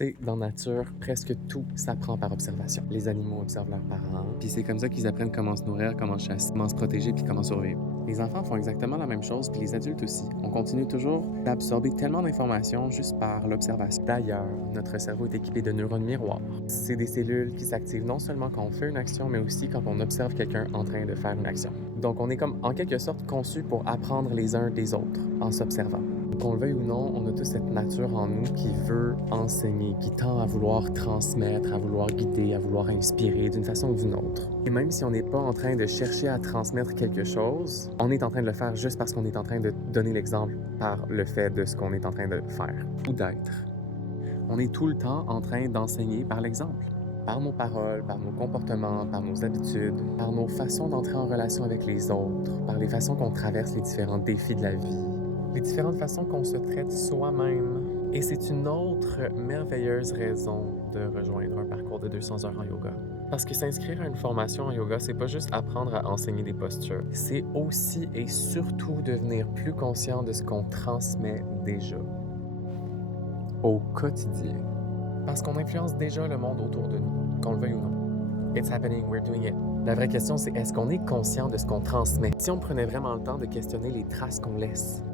sais, dans nature, presque tout s'apprend par observation. Les animaux observent leurs parents, puis c'est comme ça qu'ils apprennent comment se nourrir, comment chasser, comment se protéger, puis comment survivre. Les enfants font exactement la même chose, puis les adultes aussi. On continue toujours d'absorber tellement d'informations juste par l'observation. D'ailleurs, notre cerveau est équipé de neurones miroirs. C'est des cellules qui s'activent non seulement quand on fait une action, mais aussi quand on observe quelqu'un en train de faire une action. Donc on est comme en quelque sorte conçu pour apprendre les uns des autres en s'observant. Qu'on le veuille ou non, on a tous cette nature en nous qui veut enseigner, qui tend à vouloir transmettre, à vouloir guider, à vouloir inspirer d'une façon ou d'une autre. Et même si on n'est pas en train de chercher à transmettre quelque chose, on est en train de le faire juste parce qu'on est en train de donner l'exemple par le fait de ce qu'on est en train de faire ou d'être. On est tout le temps en train d'enseigner par l'exemple. Par nos paroles, par nos comportements, par nos habitudes, par nos façons d'entrer en relation avec les autres, par les façons qu'on traverse les différents défis de la vie, les différentes façons qu'on se traite soi-même. Et c'est une autre merveilleuse raison de rejoindre un parcours de 200 heures en yoga. Parce que s'inscrire à une formation en yoga, c'est pas juste apprendre à enseigner des postures, c'est aussi et surtout devenir plus conscient de ce qu'on transmet déjà au quotidien. Parce qu'on influence déjà le monde autour de nous, qu'on le veuille ou non. It's happening, we're doing it. La vraie question, c'est est-ce qu'on est conscient de ce qu'on transmet? Si on prenait vraiment le temps de questionner les traces qu'on laisse.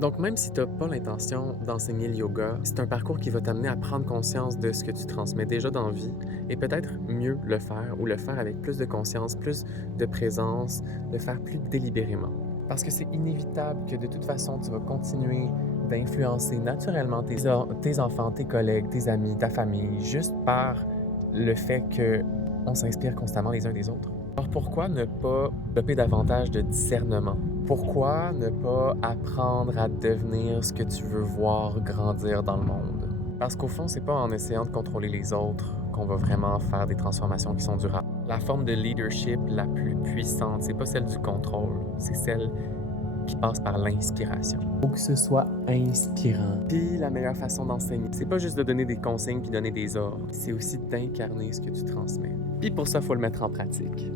Donc, même si tu n'as pas l'intention d'enseigner le yoga, c'est un parcours qui va t'amener à prendre conscience de ce que tu transmets déjà dans la vie et peut-être mieux le faire ou le faire avec plus de conscience, plus de présence, le faire plus délibérément. Parce que c'est inévitable que de toute façon, tu vas continuer d'influencer naturellement tes enfants, tes collègues, tes amis, ta famille, juste par le fait qu'on s'inspire constamment les uns des autres. Alors pourquoi ne pas développer davantage de discernement? Pourquoi ne pas apprendre à devenir ce que tu veux voir grandir dans le monde? Parce qu'au fond, c'est pas en essayant de contrôler les autres qu'on va vraiment faire des transformations qui sont durables. La forme de leadership la plus puissante, c'est pas celle du contrôle, c'est celle qui passe par l'inspiration. Faut que ce soit inspirant. Puis la meilleure façon d'enseigner, c'est pas juste de donner des consignes puis donner des ordres, c'est aussi d'incarner ce que tu transmets. Puis pour ça, il faut le mettre en pratique.